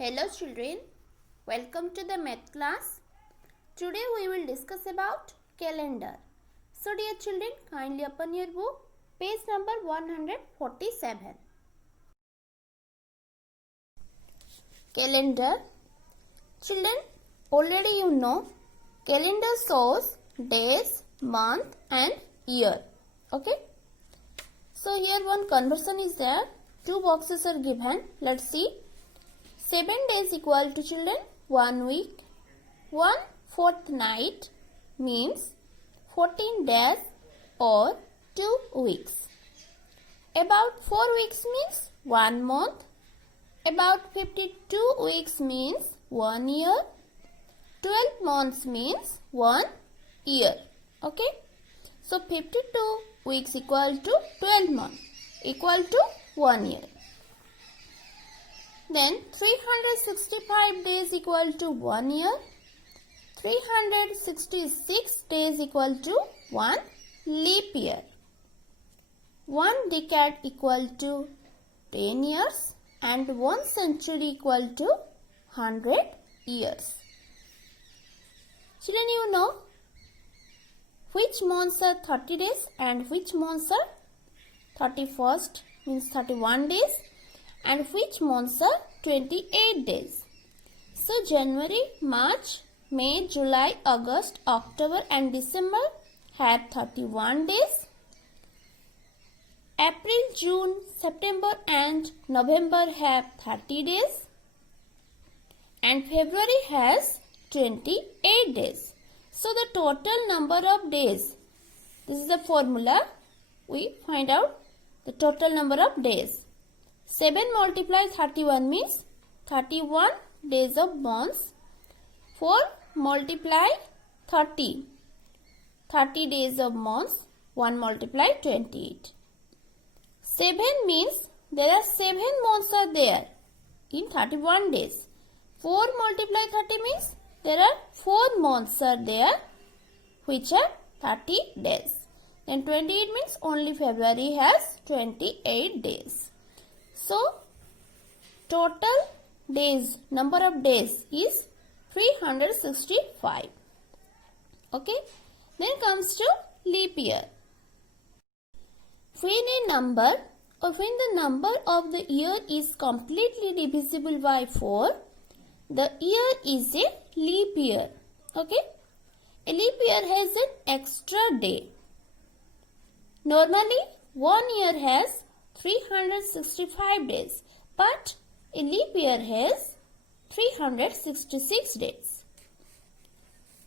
Hello children, welcome to the math class. Today we will discuss about calendar. So dear children, kindly open your book, page number 147. Calendar. Children, already you know, calendar shows days, month and year. Okay. So here one conversion is there. Two boxes are given. Let's see. 7 days equal to children 1 week. 1 fortnight means 14 days or 2 weeks. About 4 weeks means 1 month. About 52 weeks means 1 year. 12 months means 1 year. Okay. So 52 weeks equal to 12 months equal to 1 year. Then 365 days equal to 1 year. 366 days equal to 1 leap year. 1 decade equal to 10 years and 1 century equal to 100 years. Children, you know which months are 30 days and which months are 31st means 31 days. And which months are 28 days. So January, March, May, July, August, October and December have 31 days. April, June, September and November have 30 days. And February has 28 days. So the total number of days, this is the formula, we find out the total number of days. 7 multiplied 31 means 31 days of months. 4 multiplied 30. 30 days of months. 1 multiplied 28. 7 means there are 7 months are there in 31 days. 4 multiplied 30 means there are 4 months are there which are 30 days. Then 28 means only February has 28 days. So, total days, number of days is 365. Okay. Then comes to leap year. When a number or when the number of the year is completely divisible by 4, the year is a leap year. Okay. A leap year has an extra day. Normally, 1 year has 365 days, but a leap year has 366 days.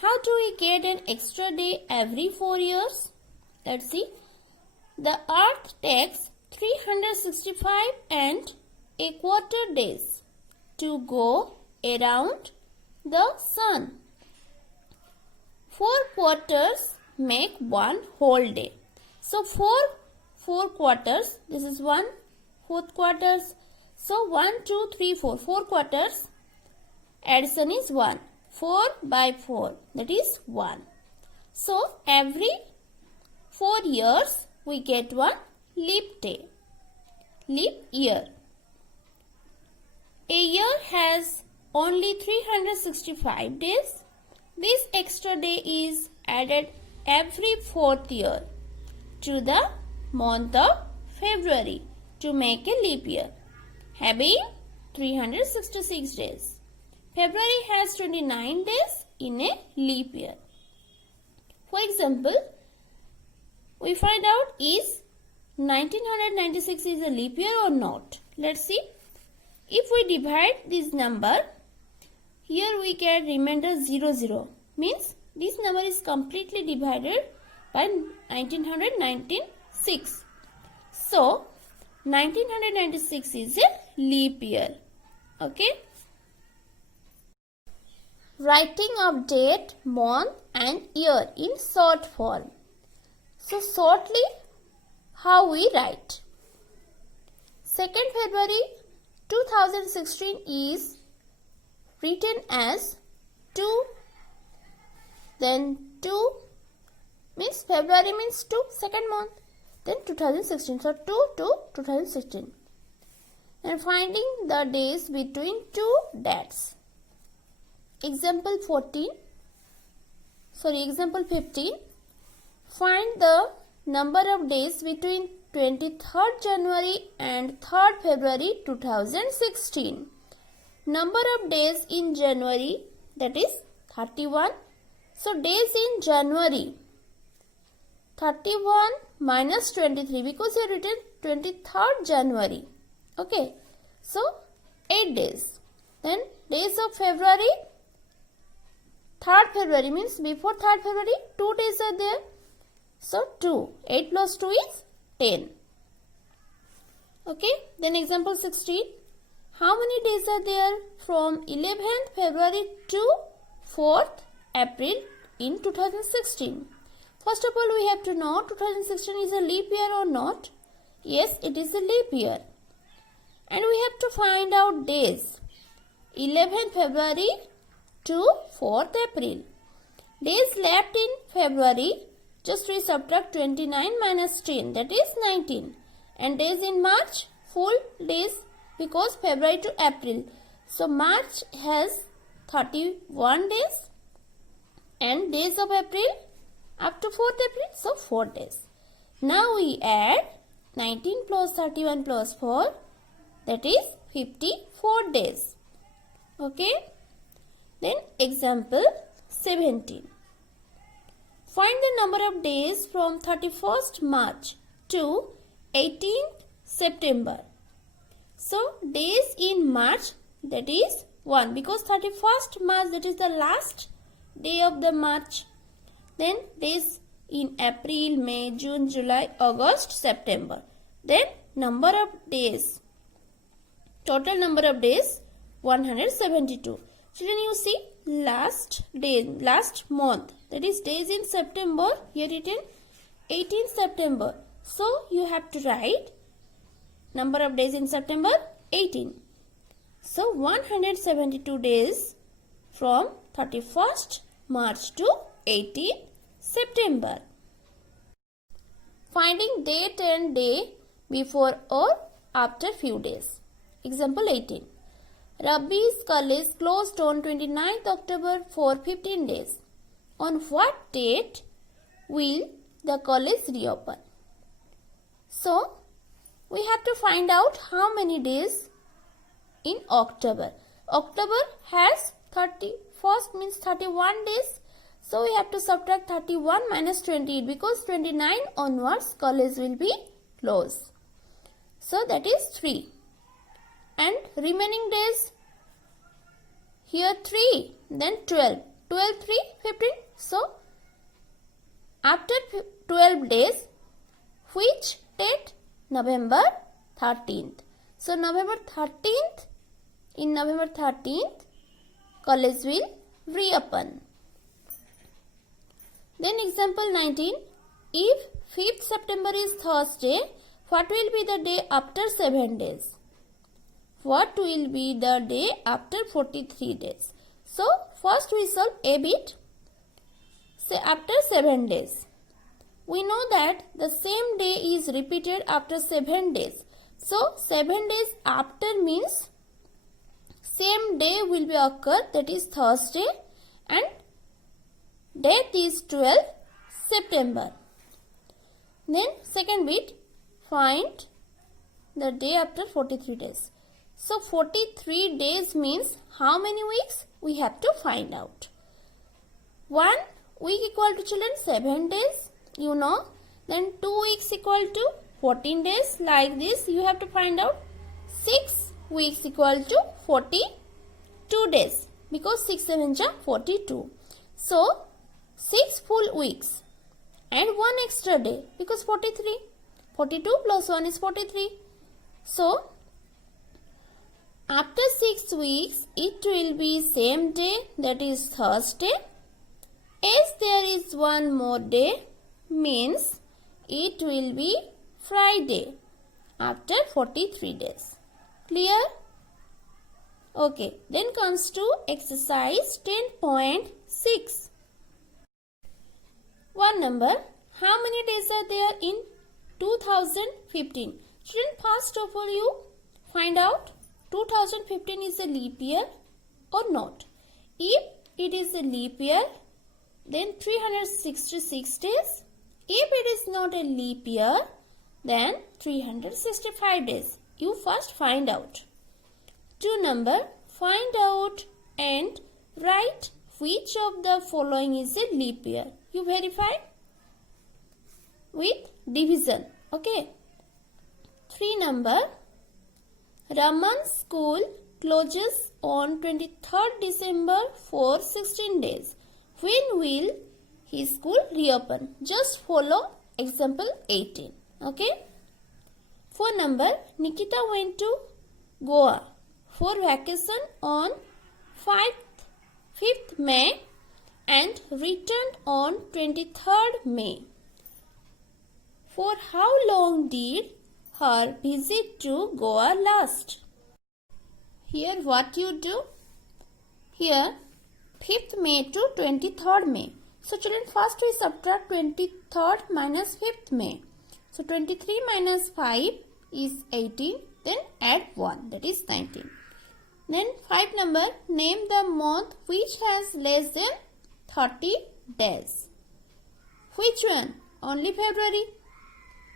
How do we get an extra day every 4 years? Let's see. The earth takes 365 and a quarter days to go around the sun. 4 quarters make 1 whole day. So 4 quarters, this is 1 4th quarters. So 1, 2, 3, 4. 4 quarters. Addition is 1. 4 by 4. That is 1. So every 4 years we get 1 leap day. Leap year. A year has only 365 days. This extra day is added every 4th year to the month of February to make a leap year, having 366 days. February has 29 days in a leap year. For example, we find out is 1996 is a leap year or not. Let's see. If we divide this number, here we get remainder 00. Means this number is completely divided by 1996. So, 1996 is a leap year. Okay. Writing of date, month and year in short form. So, shortly, how we write? 2nd February 2016 is written as 2. Then 2 means February means 2, 2nd month. Then 2016. So 2 to 2016. and finding the days between two dates. Example 15. Find the number of days between 23rd January and 3rd February 2016. Number of days in January, that is 31. So days in January, 31 minus 23, because you written 23rd January. Okay, so 8 days. Then days of February, 3rd February means before 3rd February 2 days are there. So 2. 8 plus 2 is 10. Okay, then example 16. How many days are there from 11th February to 4th April in 2016? First of all, we have to know 2016 is a leap year or not. Yes, it is a leap year. And we have to find out days. 11th February to 4th April. Days left in February, just we subtract 29 minus 10, that is 19. And days in March, full days, because February to April. So March has 31 days and days of April up to 4th April, so 4 days. Now we add 19 plus 31 plus 4, that is 54 days. Okay. Then example 17. Find the number of days from 31st March to 18th September. So days in March, that is 1, because 31st March, that is the last day of the March. Then days in April, May, June, July, August, September. Then number of days, total number of days 172. Children, you see last month, that is days in September, here written 18th September. So you have to write number of days in September 18. So 172 days from 31st March to 18th September. Finding date and day before or after few days. Example 18. Rabi's college closed on 29th October for 15 days. On what date will the college reopen? So, we have to find out how many days in October. October has 31st means 31 days. So, we have to subtract 31 minus 28, because 29 onwards college will be closed. So, that is 3. And remaining days, here 3, then 12. 12, 3, 15. So, after 12 days, which date? November 13th. So, November 13th, in November 13th, college will reopen. Then example 19. If 5th September is Thursday, what will be the day after 7 days? What will be the day after 43 days? So, first we solve a bit. Say after 7 days. We know that the same day is repeated after 7 days. So, 7 days after means same day will be occur, that is Thursday, and date is 12th September. Then second bit, find the day after 43 days. So 43 days means how many weeks? We have to find out. 1 week equal to children 7 days, you know. Then 2 weeks equal to 14 days. Like this you have to find out. 6 weeks equal to 42 days, because 6 7 are 42. So 6 full weeks and 1 extra day, because 43. 42 plus 1 is 43. So after 6 weeks, it will be same day, that is Thursday. As there is one more day, means it will be Friday after 43 days. Clear? Okay, then comes to exercise 10.6. One number, how many days are there in 2015? Children, first of all you find out 2015 is a leap year or not. If it is a leap year, then 366 days. If it is not a leap year, then 365 days. You first find out. 2 number, find out and write which of the following is a leap year. You verify with division. Okay. 3 number, Raman's school closes on 23rd December for 16 days. When will his school reopen? Just follow example 18. Okay. 4 number, Nikita went to Goa for vacation on 5th May and returned on 23rd May. For how long did her visit to Goa last? Here what you do? Here 5th May to 23rd May. So children, first we subtract 23rd minus 5th May. So 23 minus 5 is 18. Then add 1, that is 19. Then 5 number, name the month which has less than 30 days. Which one? Only February.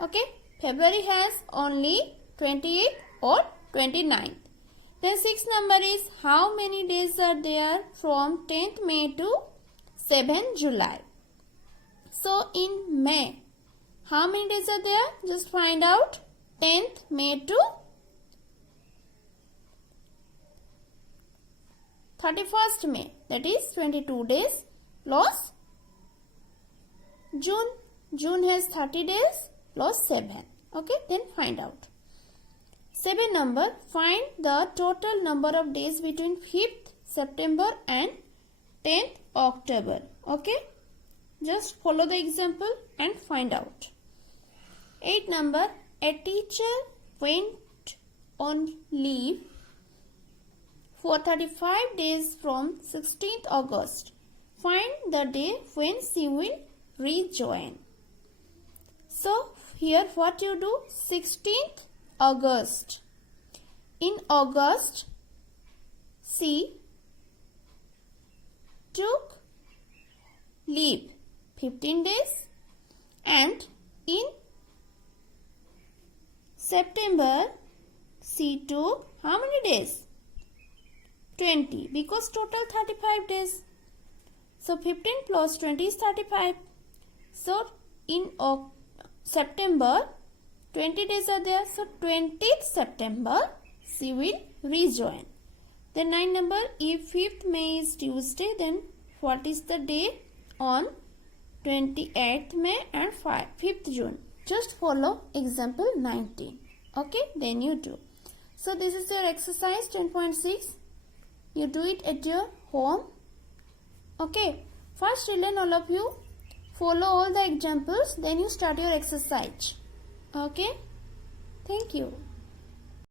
Okay. February has only 28th or 29th. Then 6 number is how many days are there from 10th May to 7th July. So in May, how many days are there? Just find out. 10th May to 31st May, that is 22 days plus June. June has 30 days plus 7. Okay, then find out. 7 number, find the total number of days between 5th September and 10th October. Okay, just follow the example and find out. 8 number, a teacher went on leave for 35 days from 16th August. Find the day when she will rejoin. So here what you do? 16th August. In August, she took leave 15 days, and in September she took how many days? 20, because total 35 days. So 15 plus 20 is 35. So in September 20 days are there. So 20th September she will rejoin. Then 9 number, if 5th May is Tuesday, then what is the day on 28th May and 5th June? Just follow example 19. Okay, then you do. So this is your exercise 10.6. You do it at your home. Okay, first children, all of you follow all the examples, then you start your exercise. Okay, thank you.